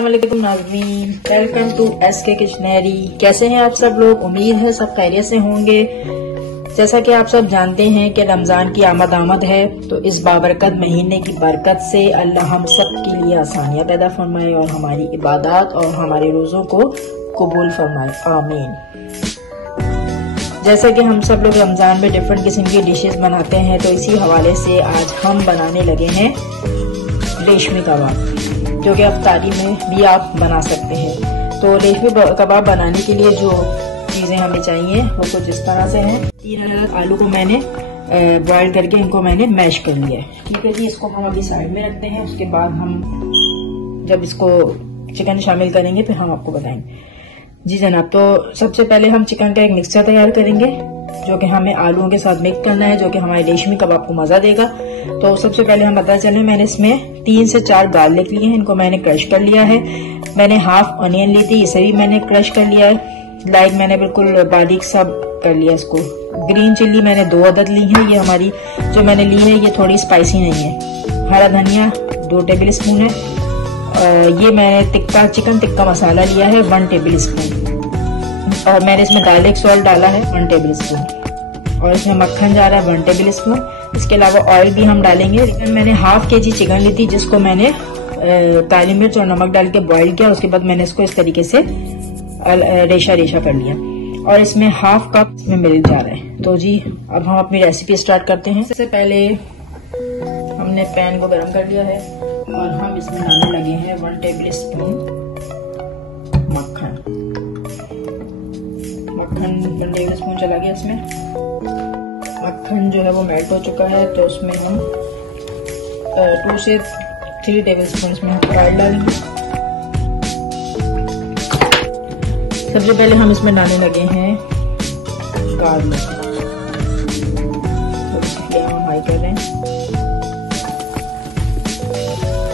अस्सलामुअलैकुम नाज़रीन, welcome to SK किचनरी। कैसे हैं आप सब लोग? उम्मीद है सब खैरियत से होंगे। जैसा कि आप सब जानते हैं कि रमजान की आमद है, तो इस बाबरकत महीने की बरकत से अल्लाह हम सब के लिए आसानियां पैदा फरमाए और हमारी इबादत और हमारे रोजों को कबूल फरमाए, आमीन। जैसे कि हम सब लोग रमजान में डिफरेंट किस्म की डिशेस बनाते हैं, तो इसी हवाले से आज हम बनाने लगे हैं रेशमी कबाब, जो कि अफ्तारी में भी आप बना सकते हैं। तो रेशमी कबाब बनाने के लिए जो चीजें हमें चाहिए वो कुछ इस तरह से हैं। 3 आलू को मैंने बॉईल करके इनको मैंने मैश कर लिया है। ठीक है जी, इसको हम अभी साइड में रखते हैं। उसके बाद हम जब इसको चिकन शामिल करेंगे फिर हम आपको बताएंगे। जी जनाब, तो सबसे पहले हम चिकन का एक मिक्सचर तैयार करेंगे, जो कि हमें आलूओं के साथ मिक्स करना है, जो कि हमारे रेशमी कबाब को मजा देगा। तो सबसे पहले हम बता चले, मैंने इसमें 3 से 4 गार्लिक लिए हैं, इनको मैंने क्रश कर लिया है। मैंने हाफ ऑनियन ली थी, इसे भी मैंने क्रश कर लिया है। लाइक मैंने बिल्कुल बारीक सा कर लिया इसको। ग्रीन चिल्ली मैंने 2 अदद ली है। ये हमारी जो मैंने ली है ये थोड़ी स्पाइसी नहीं है। हरा धनिया 2 टेबल स्पून है। ये मैंने चिकन टिक्का मसाला लिया है 1 टेबल स्पून, और मैंने इसमें गार्लिक सॉल्ट डाला है 1 टेबल स्पून, और इसमें मक्खन जा रहा है 1 टेबल स्पून। इसके अलावा ऑयल भी हम डालेंगे। लेकिन मैंने हाफ केजी चिकन ली थी, जिसको मैंने काली मिर्च और नमक डाल के बॉईल किया। उसके बाद मैंने इसको इस तरीके से रेशा रेशा कर लिया, और इसमें हाफ कप इसमें मिल्क जा रहा है। तो जी अब हम अपनी रेसिपी स्टार्ट करते हैं। सबसे पहले हमने पैन को गर्म कर लिया है और हम इसमें डालने लगे हैं 1 टेबल स्पून मक्खन। 1 टेबल स्पून चला गया इसमें। मक्खन जो है वो मेल्ट हो चुका है, तो उसमें हम 2 से 3 टेबल स्पून इसमें ऑयल डालेंगे। सबसे पहले हम इसमें डालने लगे हैं गार्लिक। तो इसलिए हम हाई कर रहे हैं,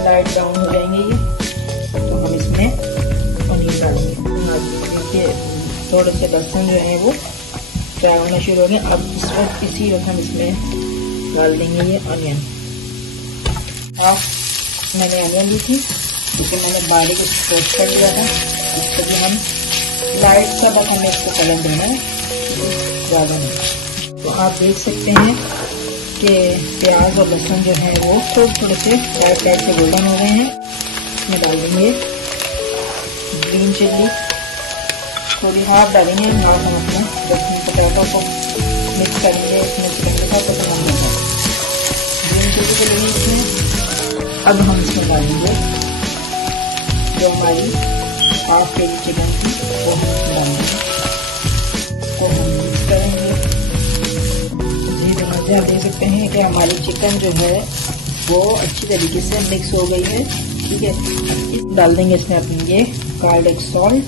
लाइट ब्राउन हो जाएंगे ये। तो हम इसमें पनीर डालेंगे। थोड़े से लहसुन जो है वो फ्राई होना शुरू हो गए। अब इसी वक्त हम इसमें डाल देंगे ये ऑनियन। मैंने ऑनियन ली थी, जिसे मैंने बारीक क्रश कर लिया था। इसको भी हम लाइट सा बस हमें इसको कलर देना है, ज़्यादा नहीं। तो आप देख सकते हैं कि प्याज और लहसुन जो है वो थोड़े से लाइट से गोल्डन हो गए हैं। इसमें डाल देंगे ग्रीन चिल्ली, थोड़ी हाफ डालेंगे। हाफ हम अपने लहसुन पटाखा को मिक्स करेंगे इसमें चिकन के साथ, तो हम ग्रीन चिल्ली को लेंगे इसमें। अब हम इसमें डालेंगे जो हमारी हाफ केजी चिकन थी, वो हम इसमें डालेंगे। तो हम मिक्स करेंगे। जी जनाब, आप देख सकते हैं कि हमारी चिकन जो है वो अच्छी तरीके से मिक्स हो गई है। ठीक है, डाल देंगे इसमें अपनी ये गार्लिक सॉल्ट।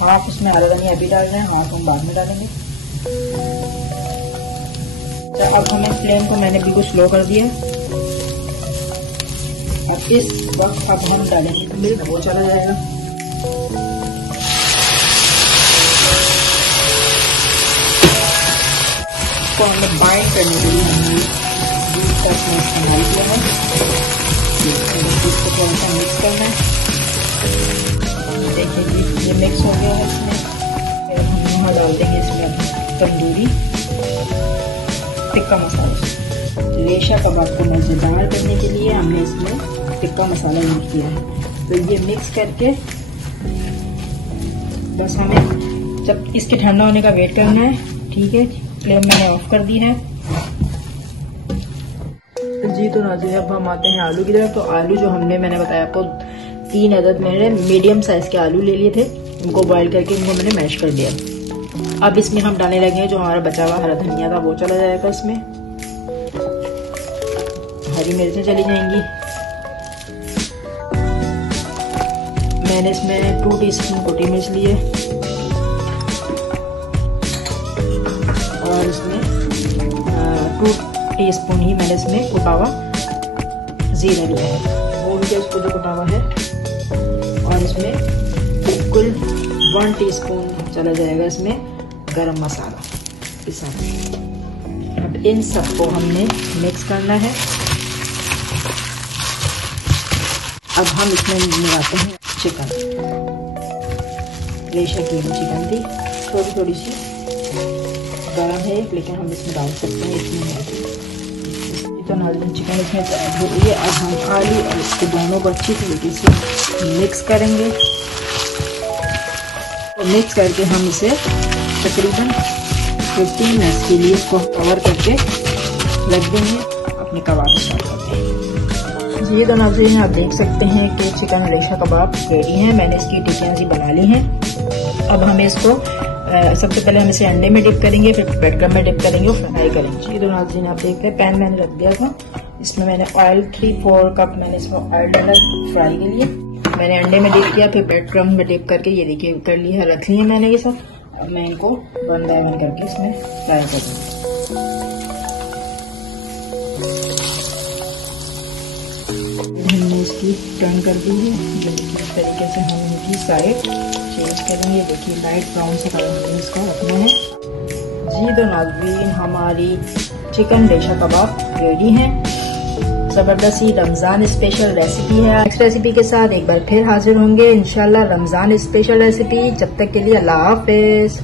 हाफ इसमें हरा धनिया अभी डाल रहे हैं, हाफ हम बाद में डालेंगे। तो अब हमें फ्लेम को मैंने बिल्कुल स्लो कर दिया। अब इस वक्त अब हम डालेंगे मिल्क, वो चला जाएगा। तो हमने बाइंड करने के लिए हमने दूध का इसमें इस्तेमाल किया है। इसको थोड़ा सा मिक्स करना है। देखिए जी ये मिक्स हो गया है इसमें। फिर हम यहाँ डाल देंगे इसमें तंदूरी टिक्का मसाला। रेशा कबाब को मज़ेदार करने के लिए हमने इसमें टिक्का मसाला यूज किया है। तो ये मिक्स करके बस हमें जब इसके ठंडा होने का वेट करना है। ठीक है, फ्लेम मैंने ऑफ कर दी है। जी तो नाज़रीन, अब हम आते हैं आलू की तरफ। तो आलू जो मैंने बताया आपको 3 अदद मैंने मीडियम साइज के आलू ले लिए थे। इनको बॉईल करके इनको मैंने मैश कर लिया। अब इसमें हम डालने लगे हैं जो हमारा बचा हुआ हरा धनिया था, वो चला जाएगा इसमें। हरी मिर्चें चली जाएंगी। मैंने इसमें 2 टीस्पून कुटी मिर्च ली है, और इसमें 2 टीस्पून ही मैंने इसमें कुटा हुआ जीरा लिया है, वो भी इसको जो कुटा हुआ है। और इसमें बिल्कुल 1 टीस्पून चला जाएगा इसमें गरम मसाला के साथ। अब इन सबको हमने मिक्स करना है। अब हम इसमें मिलाते हैं चिकन, रेशा की चिकन थी, थोड़ी सी गर्म है लेकिन हम इसमें डाल सकते हैं, इसमें तो नाज़रीन चिकन इसमें ऐड हो गई है। अब हम आलू और इसके दोनों को अच्छी तरीके से मिक्स करेंगे। तो मिक्स करके हम इसे तकरीबन 15 मिनट के लिए इसको कवर करके रख देंगे, अपने कबाब स्टार्ट करते हैं। ये तो नाज़रीन आप देख सकते हैं कि चिकन रेशा कबाब रेडी है। मैंने इसकी टिक्कियाँ सी बना ली हैं। अब हमें इसको सबसे पहले हम इसे अंडे में डिप करेंगे, फिर ब्रेड क्रम्ब में डिप करेंगे और फ्राई करेंगे। ये तो नाज़रीन आप देख रहे हैं, पैन मैंने रख दिया था, इसमें मैंने ऑयल 3-4 कप मैंने इसमें ऑयल डाला फ्राई के लिए। मैंने अंडे में डिप किया, फिर ब्रेड क्रम्ब में डिप करके ये देखिए कर लिया, रख लिया मैंने ये सब। अब मैं इनको 1 बाय 1 करके इसमें फ्राई करूँगी। हमने इसकी टर्न कर दी है, इस तरीके से हम इनकी साइड चेंज करेंगे। देखिए लाइट ब्राउन से कलर इसका रखना है। जी तो नाज़रीन हमारी चिकन रेशा कबाब रेडी है। जबरदस्त ही रमजान स्पेशल रेसिपी है। नेक्स्ट रेसिपी के साथ एक बार फिर हाजिर होंगे इंशाल्लाह, रमजान स्पेशल रेसिपी। जब तक के लिए अल्लाह हाफिज।